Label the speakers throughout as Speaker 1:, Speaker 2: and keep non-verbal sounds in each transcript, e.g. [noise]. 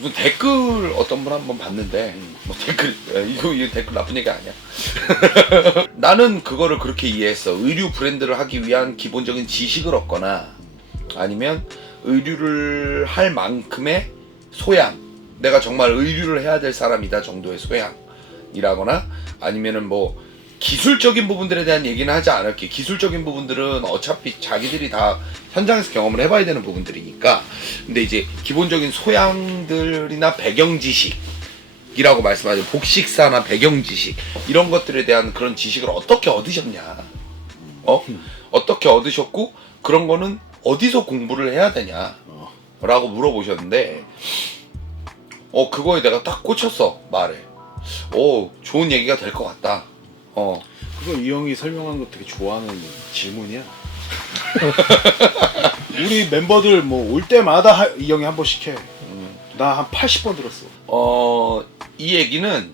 Speaker 1: 무슨 댓글 어떤 분 한 번 봤는데 뭐 댓글 에, 이거 이거 댓글 나쁜 얘기 아니야. [laughs] 나는 그거를 그렇게 이해했어. 의류 브랜드를 하기 위한 기본적인 지식을 얻거나 아니면 의류를 할 만큼의 소양. 내가 정말 의류를 해야 될 사람이다 정도의 소양이라거나 아니면은 뭐 기술적인 부분들에 대한 얘기는 하지 않을게. 기술적인 부분들은 어차피 자기들이 다 현장에서 경험을 해봐야 되는 부분들이니까. 근데 이제 기본적인 소양들이나 배경 지식 이라고 말씀하죠. 복식사나 배경 지식 이런 것들에 대한 그런 지식을 어떻게 얻으셨냐? 어? 어떻게 얻으셨고 그런 거는 어디서 공부를 해야 되냐? 라고 물어보셨는데 어 그거에 내가 딱 꽂혔어 말에. 오 좋은 얘기가 될 것 같다. 어.
Speaker 2: 그거 이 형이 설명한 거 되게 좋아하는 질문이야. [laughs] 우리 멤버들 뭐 올 때마다 하- 이 형이 한 번씩 해. 나 한 80번 들었어.
Speaker 1: 어, 이 얘기는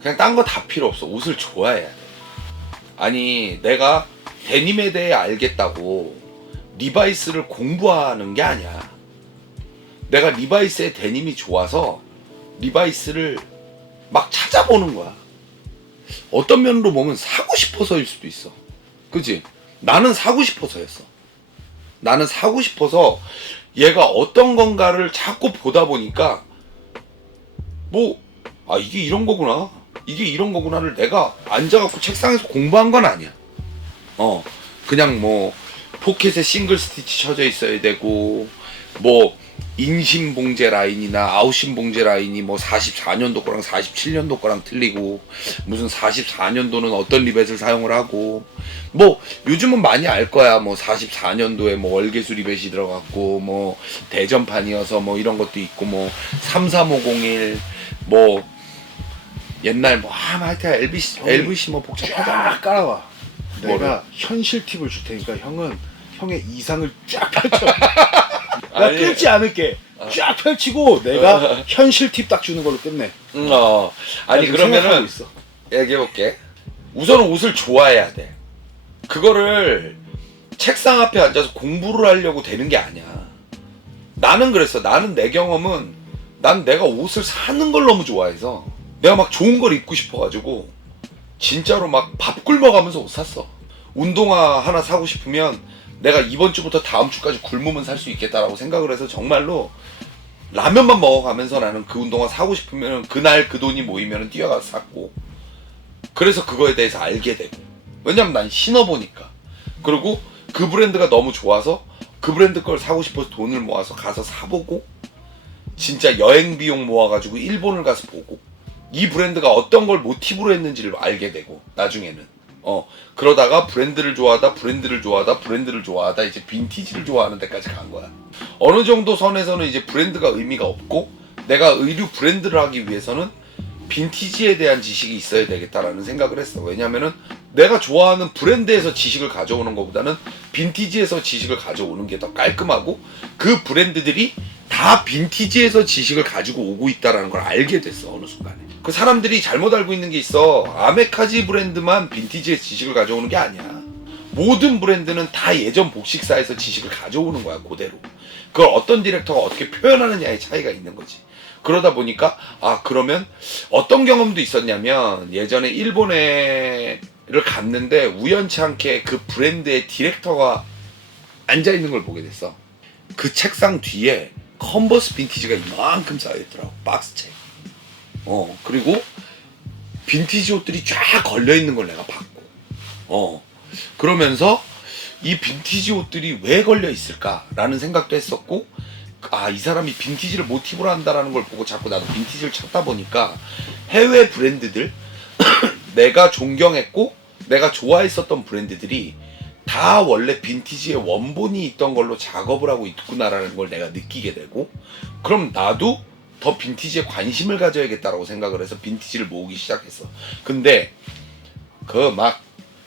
Speaker 1: 그냥 딴 거 다 필요 없어. 옷을 좋아해야 돼. 아니, 내가 데님에 대해 알겠다고 리바이스를 공부하는 게 아니야. 내가 리바이스의 데님이 좋아서 리바이스를 막 찾아보는 거야. 어떤 면으로 보면 사고 싶어서일 수도 있어. 그지? 나는 사고 싶어서였어. 나는 사고 싶어서 얘가 어떤 건가를 자꾸 보다 보니까 뭐, 아, 이게 이런 거구나. 이게 이런 거구나를 내가 앉아갖고 책상에서 공부한 건 아니야. 어, 그냥 뭐, 포켓에 싱글 스티치 쳐져 있어야 되고, 뭐, 인심 봉제 라인이나 아웃심 봉제 라인이 뭐 44년도 거랑 47년도 거랑 틀리고, 무슨 44년도는 어떤 리벳을 사용을 하고, 뭐, 요즘은 많이 알 거야. 뭐, 44년도에 뭐, 월계수 리벳이 들어갔고, 뭐, 대전판이어서 뭐, 이런 것도 있고, 뭐, 33501, 뭐, 옛날 뭐, 아, 하여튼 LBC, LVC 뭐 복잡하다.
Speaker 2: 쫙 깔아와. 내가
Speaker 1: 뭐를?
Speaker 2: 현실 팁을 줄 테니까 형은 형의 이상을 쫙 펼쳐. [laughs] 나
Speaker 1: 아니.
Speaker 2: 끊지 않을게. 쫙 펼치고 내가 [laughs] 현실 팁 딱 주는 걸로 끝내.
Speaker 1: 응, 어. 아니,
Speaker 2: 나 지금 생각하고
Speaker 1: 그러면은,
Speaker 2: 있어.
Speaker 1: 얘기해볼게. 우선은 옷을 좋아해야 돼. 그거를 책상 앞에 앉아서 공부를 하려고 되는 게 아니야. 나는 그랬어. 나는 내 경험은 난 내가 옷을 사는 걸 너무 좋아해서 내가 막 좋은 걸 입고 싶어가지고 진짜로 막 밥 굶어가면서 옷 샀어. 운동화 하나 사고 싶으면 내가 이번 주부터 다음 주까지 굶으면 살 수 있겠다라고 생각을 해서 정말로 라면만 먹어가면서 나는 그 운동화 사고 싶으면 그날 그 돈이 모이면 뛰어가서 샀고 그래서 그거에 대해서 알게 되고. 왜냐면 난 신어보니까. 그리고 그 브랜드가 너무 좋아서 그 브랜드 걸 사고 싶어서 돈을 모아서 가서 사보고 진짜 여행 비용 모아가지고 일본을 가서 보고 이 브랜드가 어떤 걸 모티브로 했는지를 알게 되고 나중에는 어 그러다가 브랜드를 좋아하다 브랜드를 좋아하다 브랜드를 좋아하다 이제 빈티지를 좋아하는 데까지 간 거야 어느 정도 선에서는 이제 브랜드가 의미가 없고 내가 의류 브랜드를 하기 위해서는 빈티지에 대한 지식이 있어야 되겠다라는 생각을 했어. 왜냐면은 내가 좋아하는 브랜드에서 지식을 가져오는 것보다는 빈티지에서 지식을 가져오는 게 더 깔끔하고 그 브랜드들이 다 빈티지에서 지식을 가지고 오고 있다라는 걸 알게 됐어 어느 순간에. 그 사람들이 잘못 알고 있는 게 있어. 아메카지 브랜드만 빈티지의 지식을 가져오는 게 아니야. 모든 브랜드는 다 예전 복식사에서 지식을 가져오는 거야 그대로. 그걸 어떤 디렉터가 어떻게 표현하느냐의 차이가 있는 거지. 그러다 보니까 아 그러면 어떤 경험도 있었냐면 예전에 일본에를 갔는데 우연치 않게 그 브랜드의 디렉터가 앉아 있는 걸 보게 됐어. 그 책상 뒤에 컨버스 빈티지가 이만큼 쌓여 있더라고 박스책. 어 그리고 빈티지 옷들이 쫙 걸려 있는 걸 내가 봤고, 어 그러면서 이 빈티지 옷들이 왜 걸려 있을까라는 생각도 했었고 아 이 사람이 빈티지를 모티브로 한다라는 걸 보고 자꾸 나도 빈티지를 찾다 보니까 해외 브랜드들 [clears throat] 내가 존경했고 내가 좋아했었던 브랜드들이 다 원래 빈티지의 원본이 있던 걸로 작업을 하고 있구나라는 걸 내가 느끼게 되고 그럼 나도 더 빈티지에 관심을 가져야겠다라고 생각을 해서 빈티지를 모으기 시작했어 근데 그 막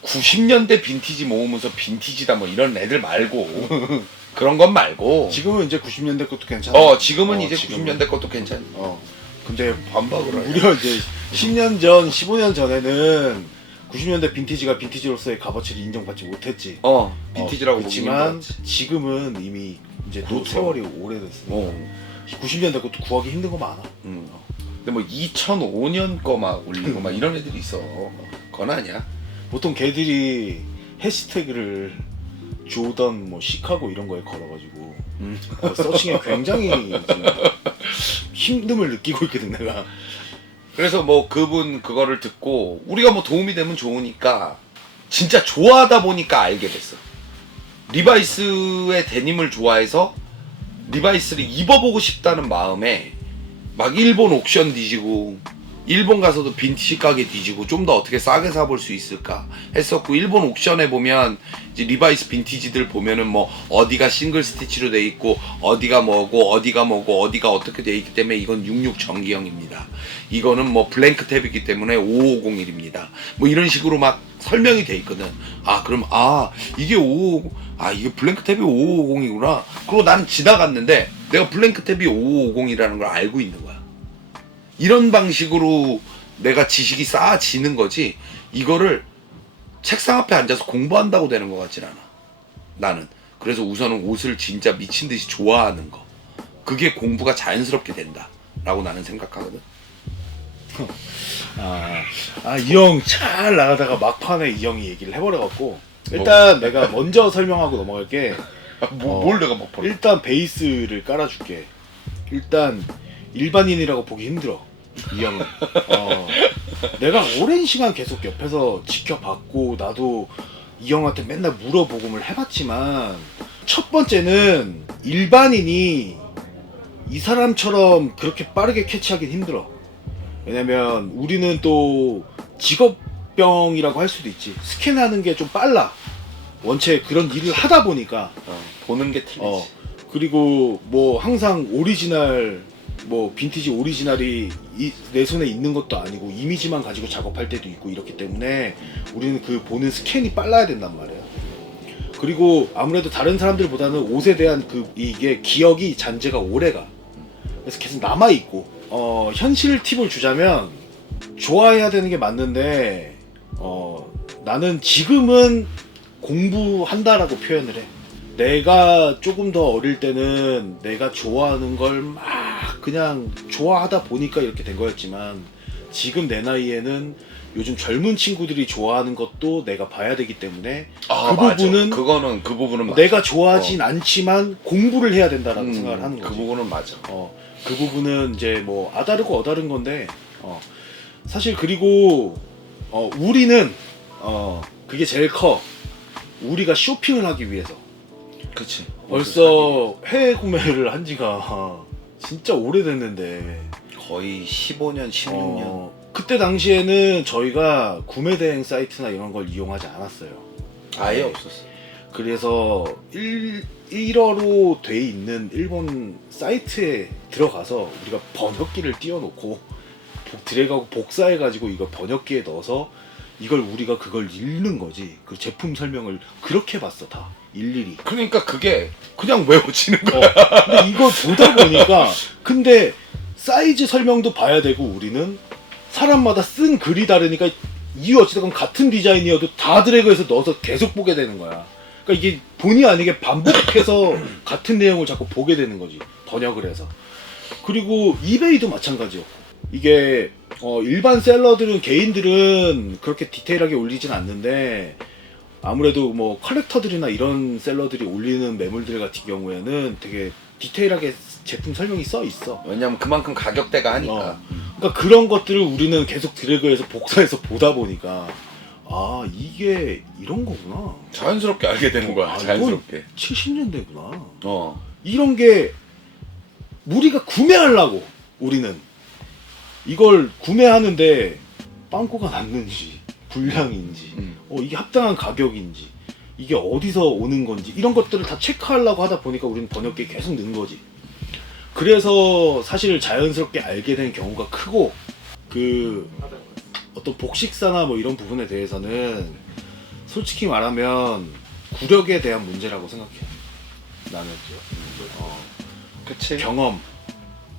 Speaker 1: 90년대 빈티지 모으면서 빈티지다 뭐 이런 애들 말고 [laughs] 그런 건 말고
Speaker 2: 지금은 이제 90년대 것도 괜찮아.
Speaker 1: 어 지금은
Speaker 2: 어,
Speaker 1: 이제
Speaker 2: 지금은.
Speaker 1: 90년대 것도 괜찮니
Speaker 2: 어. 근데
Speaker 1: 반박을 하냐
Speaker 2: 무려 이제 10년 전, 15년 전에는 90년대 빈티지가 빈티지로서의 값어치를 인정받지 못했지.
Speaker 1: 어 빈티지라고
Speaker 2: 어,
Speaker 1: 보기
Speaker 2: 그렇지만
Speaker 1: 힘들었지
Speaker 2: 지금은 이미 이제 또
Speaker 1: 그렇죠.
Speaker 2: 세월이 오래됐으니까
Speaker 1: 어.
Speaker 2: 90년대 것도 구하기 힘든 거 많아.
Speaker 1: 음. 근데 뭐 2005년 거 막 올리고 막 이런 애들이 있어. 그건 아니야.
Speaker 2: 보통 걔들이 해시태그를 조던 뭐 시카고 이런 거에 걸어가지고
Speaker 1: 음.
Speaker 2: 어, 서칭에 굉장히 지금 힘듦을 느끼고 있거든 내가.
Speaker 1: 그래서 뭐 그분 그거를 듣고 우리가 뭐 도움이 되면 좋으니까 진짜 좋아하다 보니까 알게 됐어. 리바이스의 데님을 좋아해서 리바이스를 입어보고 싶다는 마음에 막 일본 옥션 뒤지고 일본 가서도 빈티지 가게 뒤지고 좀 더 어떻게 싸게 사볼 수 있을까 했었고 일본 옥션에 보면 이제 리바이스 빈티지들 보면은 뭐 어디가 싱글 스티치로 돼 있고 어디가 뭐고 어디가 뭐고 어디가 어떻게 돼 있기 때문에 이건 66 전기형입니다. 이거는 뭐 블랭크 탭이기 때문에 5501입니다. 뭐 이런 식으로 막 설명이 돼 있거든. 아 그럼 아 이게 550, 아 이게 블랭크 탭이 5550이구나. 그리고 나는 지나갔는데 내가 블랭크 탭이 5550이라는 걸 알고 있는 거야. 이런 방식으로 내가 지식이 쌓아지는 거지 이거를 책상 앞에 앉아서 공부한다고 되는 것 같진 않아. 나는. 그래서 우선은 옷을 진짜 미친 듯이 좋아하는 거. 그게 공부가 자연스럽게 된다. 라고 나는 생각하거든.
Speaker 2: 아, 아, 이형 잘 나가다가 막판에 이 형이 얘기를 해버려갖고 일단 내가 먼저 설명하고 넘어갈게.
Speaker 1: 뭐,
Speaker 2: 어.
Speaker 1: 뭘 내가 막벌
Speaker 2: 일단 베이스를 깔아줄게. 일단 일반인이라고 보기 힘들어 이 형은. 어, 내가 오랜 시간 계속 옆에서 지켜봤고 나도 이 형한테 맨날 물어보고를 해봤지만 첫 번째는 일반인이 이 사람처럼 그렇게 빠르게 캐치하긴 힘들어. 왜냐면 우리는 또 직업병이라고 할 수도 있지. 스캔하는 게 좀 빨라. 원체 그런 일을 하다 보니까.
Speaker 1: 어, 보는 게 틀리지.
Speaker 2: 어 그리고 뭐 항상 오리지널 뭐 빈티지 오리지널이 이, 내 손에 있는 것도 아니고 이미지만 가지고 작업할 때도 있고 이렇기 때문에 우리는 그 보는 스캔이 빨라야 된단 말이야. 그리고 아무래도 다른 사람들보다는 옷에 대한 그 이게 기억이 잔재가 오래가. 그래서 계속 남아 있고 어 현실 팁을 주자면 좋아해야 되는 게 맞는데 어 나는 지금은 공부한다라고 표현을 해. 내가 조금 더 어릴 때는 내가 좋아하는 걸막 그냥 좋아하다 보니까 이렇게 된 거였지만 지금 내 나이에는 요즘 젊은 친구들이 좋아하는 것도 내가 봐야 되기 때문에
Speaker 1: 아,
Speaker 2: 그
Speaker 1: 맞아.
Speaker 2: 부분은
Speaker 1: 그거는 그 부분은 맞아.
Speaker 2: 내가 좋아하진 않지만 공부를 해야 된다라고
Speaker 1: 음,
Speaker 2: 생각을 하는 거지.
Speaker 1: 그 부분은 맞아
Speaker 2: 어, 그 부분은 이제 뭐 아다르고 어다른 건데 어, 사실 그리고 어, 우리는 어, 그게 제일 커. 우리가 쇼핑을 하기 위해서
Speaker 1: 그치
Speaker 2: 벌써 해외 구매를 한 지가 진짜 오래됐는데.
Speaker 1: 거의 15년 16년.
Speaker 2: 어, 그때 당시에는 저희가 구매 대행 사이트나 이런 걸 이용하지 않았어요.
Speaker 1: 아예
Speaker 2: 네.
Speaker 1: 없었어
Speaker 2: 그래서 일, 일어로 돼 있는 일본 사이트에 들어가서 우리가 번역기를 띄워놓고 복- 드래그하고 복사해가지고 이걸 번역기에 넣어서 이걸 우리가 그걸 읽는 거지. 그 제품 설명을 그렇게 봤어 다 일일이
Speaker 1: 그러니까 그게 그냥 외워지는 거야
Speaker 2: 어, 근데 이걸 보다 보니까 근데 사이즈 설명도 봐야 되고 우리는 사람마다 쓴 글이 다르니까 이유 어찌됐건 같은 디자인이어도 다 드래그해서 넣어서 계속 보게 되는 거야. 그러니까 이게 본의 아니게 반복해서 [clears throat] 같은 내용을 자꾸 보게 되는 거지 번역을 해서. 그리고 이베이도 마찬가지였고 이게 어, 일반 셀러들은 개인들은 그렇게 디테일하게 올리진 않는데 아무래도 뭐 컬렉터들이나 이런 셀러들이 올리는 매물들 같은 경우에는 되게 디테일하게 제품 설명이 써 있어.
Speaker 1: 왜냐면 그만큼 가격대가 하니까
Speaker 2: 어. 그러니까 그런 것들을 우리는 계속 드래그해서 복사해서 보다 보니까 아 이게 이런 거구나.
Speaker 1: 자연스럽게 알게 되는 거야
Speaker 2: 아,
Speaker 1: 자연스럽게
Speaker 2: 70년대구나.
Speaker 1: 어
Speaker 2: 이런 게 우리가 구매하려고 우리는 이걸 구매하는데 빵꾸가 났는지 불량인지
Speaker 1: 음.
Speaker 2: 어, 이게 합당한 가격인지 이게 어디서 오는 건지 이런 것들을 다 체크하려고 하다 보니까 우리는 번역기에 계속 넣은 거지. 그래서 사실 자연스럽게 알게 된 경우가 크고 그 어떤 복식사나 뭐 이런 부분에 대해서는 솔직히 말하면 구력에 대한 문제라고 생각해 나는. 어,
Speaker 1: 그치.
Speaker 2: 경험.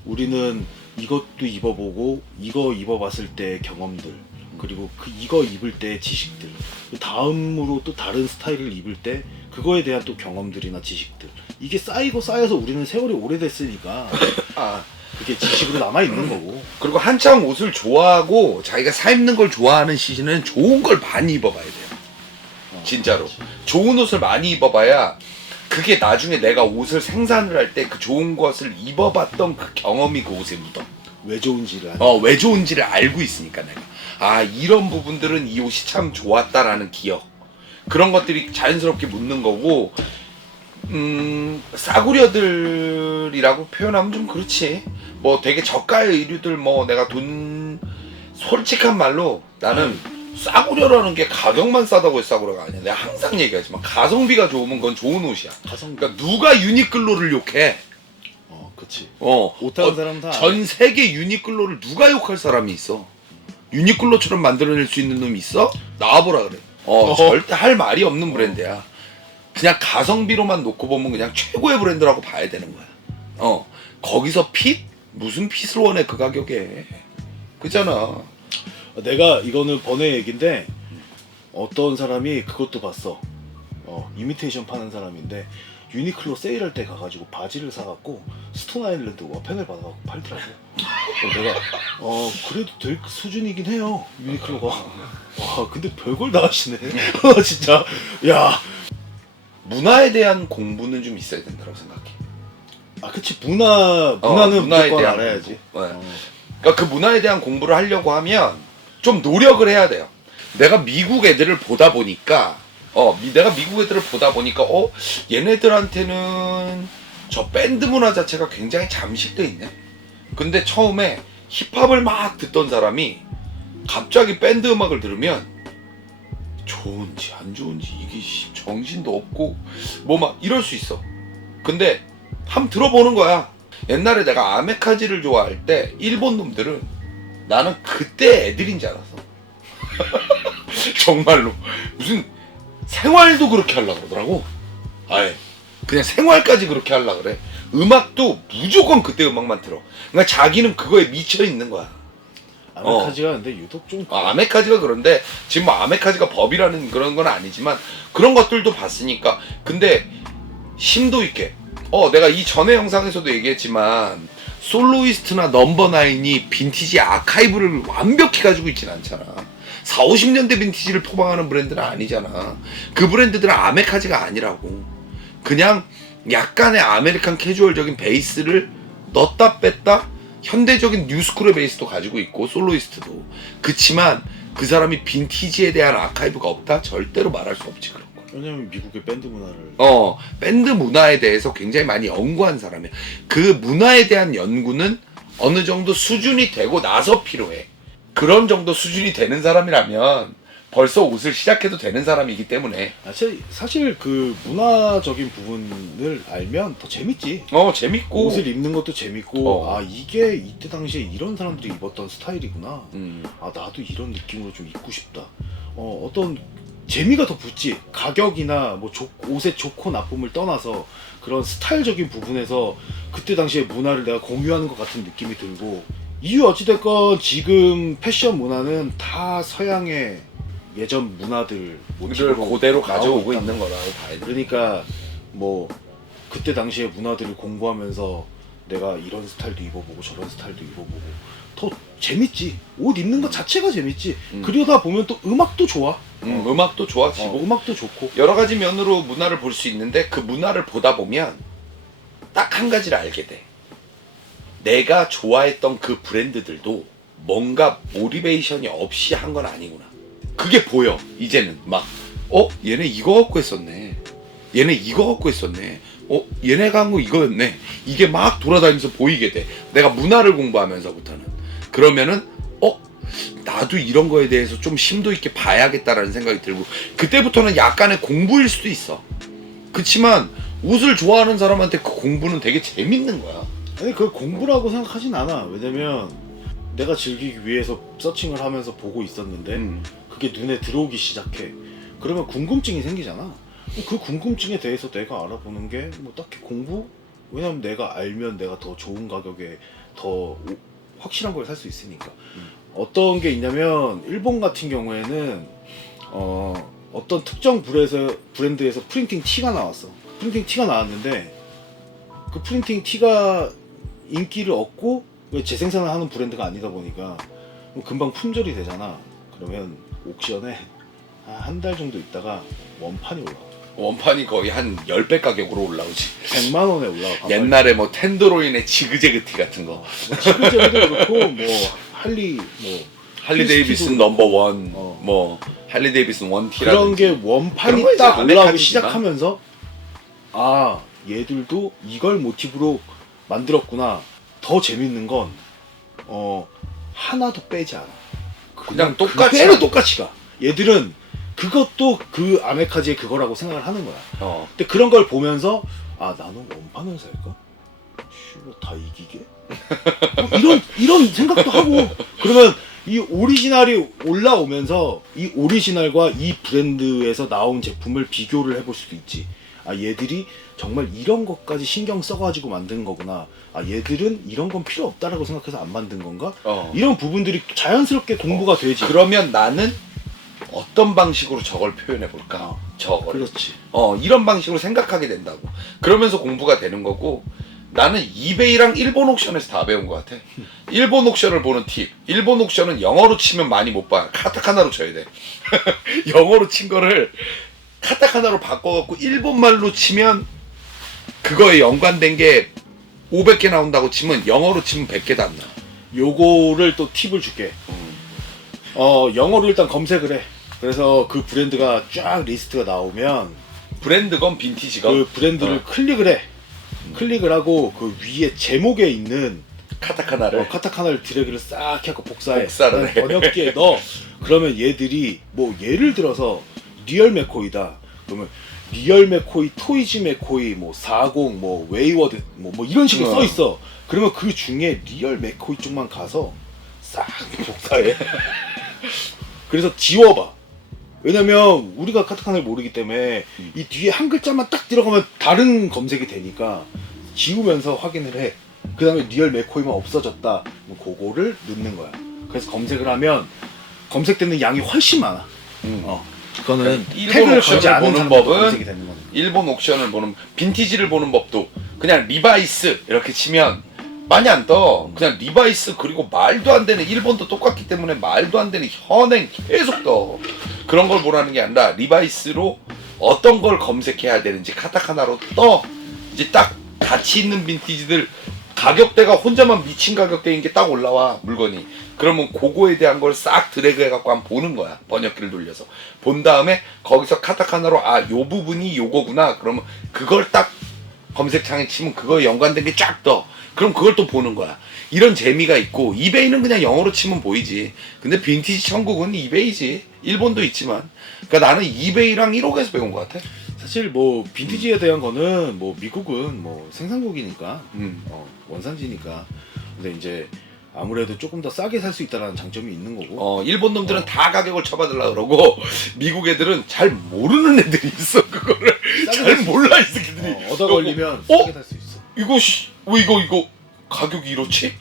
Speaker 2: 우리는 이것도 입어보고 이거 입어봤을 때 경험들 그리고 그 이거 입을 때 지식들 그 다음으로 또 다른 스타일을 입을 때 그거에 대한 또 경험들이나 지식들 이게 쌓이고 쌓여서 우리는 세월이 오래됐으니까 [laughs]
Speaker 1: 아
Speaker 2: 그게 지식으로 남아 있는 거고.
Speaker 1: 그리고 한창 옷을 좋아하고 자기가 사 입는 걸 좋아하는 시즌은 좋은 걸 많이 입어봐야 돼요.
Speaker 2: 어,
Speaker 1: 진짜로 좋은 옷을 많이 입어봐야 그게 나중에 내가 옷을 생산을 할 때 그 좋은 것을 입어봤던 그 경험이 그 옷에 묻어.
Speaker 2: 왜 좋은지를 아는.
Speaker 1: 어, 왜 좋은지를 알고 있으니까 내가. 아, 이런 부분들은 이 옷이 참 좋았다라는 기억. 그런 것들이 자연스럽게 묻는 거고, 음, 싸구려들이라고 표현하면 좀 그렇지. 뭐 되게 저가의 의류들 뭐 내가 돈, 솔직한 말로 나는 싸구려라는 게 가격만 싸다고 해서 싸구려가 아니야. 내가 항상 얘기하지만 가성비가 좋으면 그건 좋은 옷이야.
Speaker 2: 가성.
Speaker 1: 그러니까 누가 유니클로를 욕해?
Speaker 2: 어, 그치.
Speaker 1: 어, 어,
Speaker 2: 사람 다.
Speaker 1: 전 세계 유니클로를 누가 욕할 사람이 있어? 유니클로처럼 만들어낼 수 있는 놈이 있어? 나와보라 그래. 어,
Speaker 2: 어.
Speaker 1: 절대 할 말이 없는 브랜드야. 그냥 가성비로만 놓고 보면 그냥 최고의 브랜드라고 봐야 되는 거야. 어, 거기서 핏? 무슨 핏을 원해 그 가격에? 그잖아.
Speaker 2: 내가 이거는 번외 얘기인데 어떤 사람이 그것도 봤어. 어, 이미테이션 파는 사람인데 유니클로 세일할 때 가가지고 바지를 사갖고 스톤 아일랜드 와펜을 받아갖고 팔더라고. 그럼 내가 어 그래도 될 수준이긴 해요 유니클로가. 와 근데 별걸 다 하시네. [laughs] 진짜 야.
Speaker 1: 문화에 대한 공부는 좀 있어야 된다고 생각해.
Speaker 2: 아 그치 문화 문화는
Speaker 1: 어, 문화에
Speaker 2: 무조건
Speaker 1: 대한
Speaker 2: 알아야지.
Speaker 1: 공부. 네.
Speaker 2: 어.
Speaker 1: 그러니까 그 문화에 대한 공부를 하려고 하면 좀 노력을 해야 돼요. 내가 미국 애들을 보다 보니까 어 미- 내가 미국 애들을 보다 보니까 어 얘네들한테는 저 밴드 문화 자체가 굉장히 잠식돼 있네. 근데 처음에 힙합을 막 듣던 사람이 갑자기 밴드 음악을 들으면 좋은지 안 좋은지 이게 씨, 정신도 없고 뭐 막 이럴 수 있어. 근데 한번 들어보는 거야. 옛날에 내가 아메카지를 좋아할 때 일본 놈들은 나는 그때 애들인 줄 알았어. [laughs] 정말로 무슨 생활도 그렇게 하려고 그러더라고. 아예 그냥 생활까지 그렇게 하려고 그래. 음악도 무조건 그때 음악만 들어. 그러니까 자기는 그거에 미쳐 있는 거야.
Speaker 2: 아메카지가 근데 유독 좀
Speaker 1: 아, 아메카지가 그런데 지금 뭐 아메카지가 법이라는 그런 건 아니지만 그런 것들도 봤으니까. 근데 심도 있게. 어 내가 이 전에 영상에서도 얘기했지만 솔로이스트나 넘버 나인이 빈티지 아카이브를 완벽히 가지고 있진 않잖아. 4, 50년대 빈티지를 포방하는 브랜드는 아니잖아. 그 브랜드들은 아메카지가 아니라고. 그냥 약간의 아메리칸 캐주얼적인 베이스를 넣었다 뺐다 현대적인 뉴스쿨의 베이스도 가지고 있고 솔로이스트도 그치만 그 사람이 빈티지에 대한 아카이브가 없다 절대로 말할 수 없지 그런 거.
Speaker 2: 왜냐면 미국의 밴드 문화를
Speaker 1: 어 밴드 문화에 대해서 굉장히 많이 연구한 사람이야. 그 문화에 대한 연구는 어느 정도 수준이 되고 나서 필요해. 그런 정도 수준이 되는 사람이라면 벌써 옷을 시작해도 되는 사람이기 때문에
Speaker 2: 사실, 사실 그 문화적인 부분을 알면 더 재밌지.
Speaker 1: 어 재밌고
Speaker 2: 옷을 입는 것도 재밌고
Speaker 1: 어.
Speaker 2: 아 이게 이때 당시에 이런 사람들이 입었던 스타일이구나.
Speaker 1: 음,
Speaker 2: 아 나도 이런 느낌으로 좀 입고 싶다. 어 어떤 재미가 더 붙지. 가격이나 뭐 좋- 옷의 좋고 나쁨을 떠나서 그런 스타일적인 부분에서 그때 당시의 문화를 내가 공유하는 것 같은 느낌이 들고 이유 어찌됐건 지금 패션 문화는 다 서양의 예전 문화들
Speaker 1: 를
Speaker 2: 모티브로
Speaker 1: 그대로 가져오고 있는 거라고 봐야 돼.
Speaker 2: 그러니까 뭐 그때 당시의 문화들을 공부하면서 내가 이런 스타일도 입어보고 저런 스타일도 입어보고 더 재밌지 옷 입는 것 자체가 재밌지
Speaker 1: 음.
Speaker 2: 그러다 보면 또 음악도 좋아
Speaker 1: 음,
Speaker 2: 어,
Speaker 1: 음악도 좋아지고
Speaker 2: 어, 음악도 좋고
Speaker 1: 여러 가지 면으로 문화를 볼 수 있는데 그 문화를 보다 보면 딱 한 가지를 알게 돼. 내가 좋아했던 그 브랜드들도 뭔가 모티베이션이 없이 한 건 아니구나. 그게 보여. 이제는 막 어? 얘네 이거 갖고 했었네. 얘네 이거 갖고 했었네. 어? 얘네가 한 거 이거였네. 이게 막 돌아다니면서 보이게 돼. 내가 문화를 공부하면서부터는. 그러면은 어? 나도 이런 거에 대해서 좀 심도 있게 봐야겠다라는 생각이 들고 그때부터는 약간의 공부일 수도 있어. 그치만 옷을 좋아하는 사람한테 그 공부는 되게 재밌는 거야.
Speaker 2: 아니 그걸 공부라고 생각하진 않아 왜냐면 내가 즐기기 위해서 서칭을 하면서 보고 있었는데
Speaker 1: 음.
Speaker 2: 그게 눈에 들어오기 시작해 그러면 궁금증이 생기잖아 그 궁금증에 대해서 내가 알아보는 게 뭐 딱히 공부? 왜냐면 내가 알면 내가 더 좋은 가격에 더 오- 확실한 걸 살 수 있으니까
Speaker 1: 음.
Speaker 2: 어떤 게 있냐면 일본 같은 경우에는 어, 어떤 특정 브랜드에서, 브랜드에서 프린팅 티가 나왔어 프린팅 티가 나왔는데 그 프린팅 티가 인기를 얻고 재생산을 하는 브랜드가 아니다 보니까 금방 품절이 되잖아. 그러면 옥션에 한 달 정도 있다가 원판이 올라와.
Speaker 1: 원판이 거의 한 10배 가격으로 올라오지
Speaker 2: 100만 원에 올라와.
Speaker 1: 옛날에 뭐 텐드로인의 지그재그 티 같은
Speaker 2: 거뭐 시그젤도 그렇고 뭐 할리 뭐
Speaker 1: 할리 데이비슨 넘버 원,
Speaker 2: 어.
Speaker 1: 뭐 할리 데이비슨 원 티라든지
Speaker 2: 그런 게
Speaker 1: 그런
Speaker 2: 원판이
Speaker 1: 거 이제
Speaker 2: 딱 올라오기. 시작하면서 아 얘들도 이걸 모티브로 만들었구나 더 재밌는 건 어, 하나도 빼지 않아
Speaker 1: 그냥 똑같이
Speaker 2: 그대로 똑같이 가 얘들은 그것도 그 아메카지의 그거라고 생각을 하는 거야
Speaker 1: 어.
Speaker 2: 근데 그런 걸 보면서 아 나는 원판을 살까? 다 이기게? 뭐 이런 이런 생각도 하고 그러면 이 오리지널이 올라오면서 이 오리지널과 이 브랜드에서 나온 제품을 비교를 해볼 수도 있지. 아 얘들이 정말 이런 것까지 신경 써가지고 만든 거구나. 아 얘들은 이런 건 필요 없다라고 생각해서 안 만든 건가?
Speaker 1: 어.
Speaker 2: 이런 부분들이 자연스럽게 공부가 되지.
Speaker 1: 그러면 나는 어떤 방식으로 저걸 표현해 볼까?
Speaker 2: 어.
Speaker 1: 저걸.
Speaker 2: 그렇지.
Speaker 1: 어, 이런 방식으로 생각하게 된다고. 그러면서 공부가 되는 거고, 나는 이베이랑 일본 옥션에서 다 배운 것 같아. [laughs] 일본 옥션을 보는 팁. 일본 옥션은 영어로 치면 많이 못 봐. 카타카나로 쳐야 돼. [laughs] 영어로 친 거를 카타카나로 바꿔갖고 일본말로 치면 그거에 연관된 게 500개 나온다고 치면 영어로 치면 100개도 안 나.
Speaker 2: 요거를 또 팁을 줄게. 어 영어로 일단 검색을 해. 그래서 그 브랜드가 쫙 리스트가 나오면
Speaker 1: 브랜드건 빈티지건
Speaker 2: 그 브랜드를
Speaker 1: 어.
Speaker 2: 클릭을 해. 클릭을 하고 그 위에 제목에 있는
Speaker 1: 카타카나를
Speaker 2: 어, 카타카나를 드래그를 싹 해갖고 복사해.
Speaker 1: 복사를 해.
Speaker 2: 그다음에 번역기에 넣어. 그러면 얘들이 뭐 예를 들어서 리얼 맥코이다. 그러면 리얼 맥코이, 토이즈 맥코이, 뭐 40, 뭐 웨이워드, 뭐, 뭐 이런 식으로
Speaker 1: 어.
Speaker 2: 써 있어. 그러면 그 중에 리얼 맥코이 쪽만 가서 싹 복사해. [laughs] 그래서 지워봐. 왜냐면 우리가 카타카나를 모르기 때문에
Speaker 1: 음.
Speaker 2: 이 뒤에 한 글자만 딱 들어가면 다른 검색이 되니까 지우면서 확인을 해. 그 다음에 리얼 맥코이만 없어졌다. 그럼 그거를 넣는 거야. 그래서 검색을 하면 검색되는 양이 훨씬 많아.
Speaker 1: 음.
Speaker 2: 어. 그거는
Speaker 1: 일본 옵션을
Speaker 2: 걸지 않은
Speaker 1: 보는 법은
Speaker 2: 검색이 되는 거니까.
Speaker 1: 일본 옥션을 보는 빈티지를 보는 법도 그냥 리바이스 이렇게 치면 많이 안 떠. 그냥 리바이스 그리고 말도 안 되는 일본도 똑같기 때문에 말도 안 되는 현행 계속 떠. 그런 걸 보라는 게 아니라 리바이스로 어떤 걸 검색해야 되는지 카타카나로 떠. 이제 딱 가치 있는 빈티지들 가격대가 혼자만 미친 가격대인 게 딱 올라와 물건이. 그러면 그거에 대한 걸 싹 드래그 해갖고 한번 보는 거야 번역기를 돌려서 본 다음에 거기서 카타카나로 아 요 부분이 요거구나 그러면 그걸 딱 검색창에 치면 그거에 연관된 게 쫙 떠. 그럼 그걸 또 보는 거야. 이런 재미가 있고 이베이는 그냥 영어로 치면 보이지. 근데 빈티지 천국은 이베이지. 일본도 있지만. 그러니까 나는 이베이랑 1호에서 배운 것 같아.
Speaker 2: 사실 뭐 빈티지에 대한 거는 뭐 미국은 뭐 생산국이니까
Speaker 1: 음.
Speaker 2: 어, 원산지니까. 근데 이제 아무래도 조금 더 싸게 살 수 있다는 장점이 있는 거고.
Speaker 1: 어, 일본 놈들은 다 가격을 쳐받으려 그러고 [laughs] 미국 애들은 잘 모르는 애들이 있어. 그거를
Speaker 2: 싸게
Speaker 1: 잘
Speaker 2: 살수
Speaker 1: 몰라 이 새끼들이.
Speaker 2: 어, 얻어 걸리면
Speaker 1: 어?
Speaker 2: 싸게 살 수 있어.
Speaker 1: 이거 씨, 왜 이거 이거 가격이 이렇지?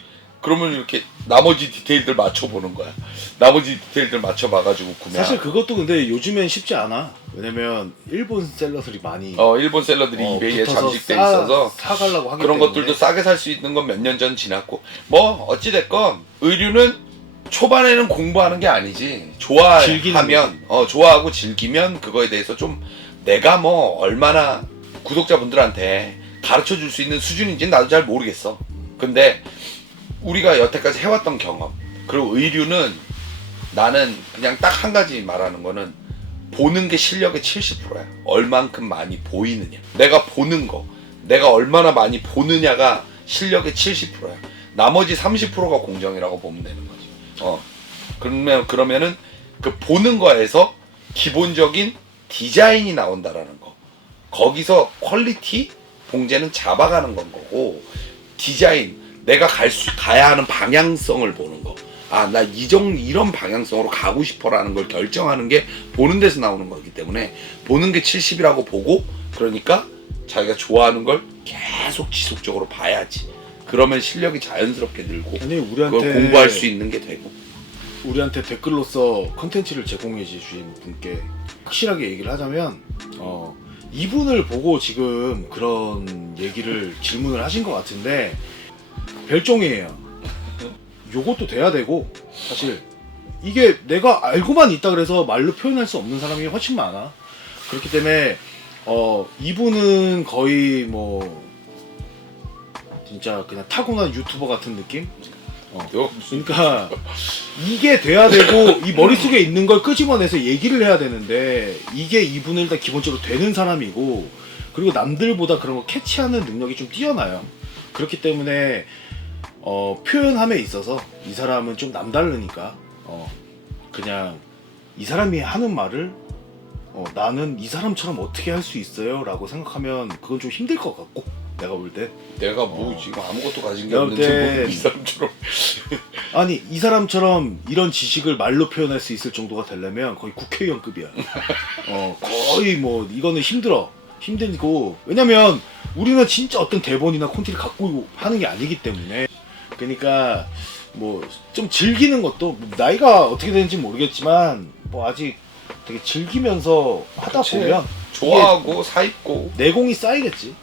Speaker 1: 그러면 이렇게 나머지 디테일들 맞춰보는 거야. 나머지 디테일들 맞춰봐가지고 구매.
Speaker 2: 사실 그것도 근데 요즘엔 쉽지 않아. 왜냐면 일본 셀러들이 많이
Speaker 1: 어 일본 셀러들이
Speaker 2: 어,
Speaker 1: 이베이에
Speaker 2: 붙어서
Speaker 1: 잠식돼
Speaker 2: 싸-
Speaker 1: 있어서
Speaker 2: 사가려고 하기
Speaker 1: 그런
Speaker 2: 때문에.
Speaker 1: 것들도 싸게 살 수 있는 건 몇 년 전 지났고 뭐 어찌 됐건 의류는 초반에는 공부하는 게 아니지
Speaker 2: 즐기는
Speaker 1: 좋아하면 어 좋아하고 즐기면 그거에 대해서 좀 내가 뭐 얼마나 구독자분들한테 가르쳐 줄 수 있는 수준인지는 나도 잘 모르겠어 근데 우리가 여태까지 해왔던 경험 그리고 의류는 나는 그냥 딱 한 가지 말하는 거는 보는 게 실력의 70%야. 얼만큼 많이 보이느냐. 내가 보는 거, 내가 얼마나 많이 보느냐가 실력의 70%야. 나머지 30%가 공정이라고 보면 되는 거지. 어. 그러면 그러면은 그 보는 거에서 기본적인 디자인이 나온다라는 거. 거기서 퀄리티 봉제는 잡아가는 건 거고 디자인 내가 갈 수 가야 하는 방향성을 보는 거. 아, 나 이정 이런 방향성으로 가고 싶어라는 걸 결정하는 게 보는 데서 나오는 거기 때문에 보는 게 70이라고 보고 그러니까 자기가 좋아하는 걸 계속 지속적으로 봐야지. 그러면 실력이 자연스럽게 늘고
Speaker 2: 아니
Speaker 1: 그걸
Speaker 2: 우리한테
Speaker 1: 공부할 수 있는 게 되고.
Speaker 2: 우리한테 댓글로서 컨텐츠를 제공해 주신 분께 확실하게 얘기를 하자면 어 이분을 보고 지금 그런 얘기를 질문을 하신 것 같은데 별종이에요. 요것도 돼야 되고 사실 이게 내가 알고만 있다 그래서 말로 표현할 수 없는 사람이 훨씬 많아. 그렇기 때문에 어 이분은 거의 뭐 진짜 그냥 타고난 유튜버 같은 느낌?
Speaker 1: 너 무슨
Speaker 2: 그러니까 이게 돼야 되고 이 머릿속에 있는 걸 끄집어내서 얘기를 해야 되는데 이게 이분은 일단 기본적으로 되는 사람이고 그리고 남들보다 그런 거 캐치하는 능력이 좀 뛰어나요. 그렇기 때문에 어, 표현함에 있어서 이 사람은 좀 남다르니까 어, 그냥 이 사람이 하는 말을 어, 나는 이 사람처럼 어떻게 할 수 있어요? 라고 생각하면 그건 좀 힘들 것 같고 내가 볼 때.
Speaker 1: 내가 뭐 지금 아무것도 가진 게
Speaker 2: 내가
Speaker 1: 없는데 볼뭐
Speaker 2: 땐-
Speaker 1: 이 사람처럼. [laughs]
Speaker 2: 아니 이 사람처럼 이런 지식을 말로 표현할 수 있을 정도가 되려면 거의 국회의원급이야. 어 거의 뭐 이거는 힘들어. 힘들고. 왜냐면 우리는 진짜 어떤 대본이나 콘티를 갖고 하는 게 아니기 때문에 그러니까 뭐 좀 즐기는 것도 뭐 나이가 어떻게 되는지 모르겠지만 뭐 아직 되게 즐기면서 하다
Speaker 1: 그치.
Speaker 2: 보면
Speaker 1: 좋아하고 사입고
Speaker 2: 내공이 쌓이겠지.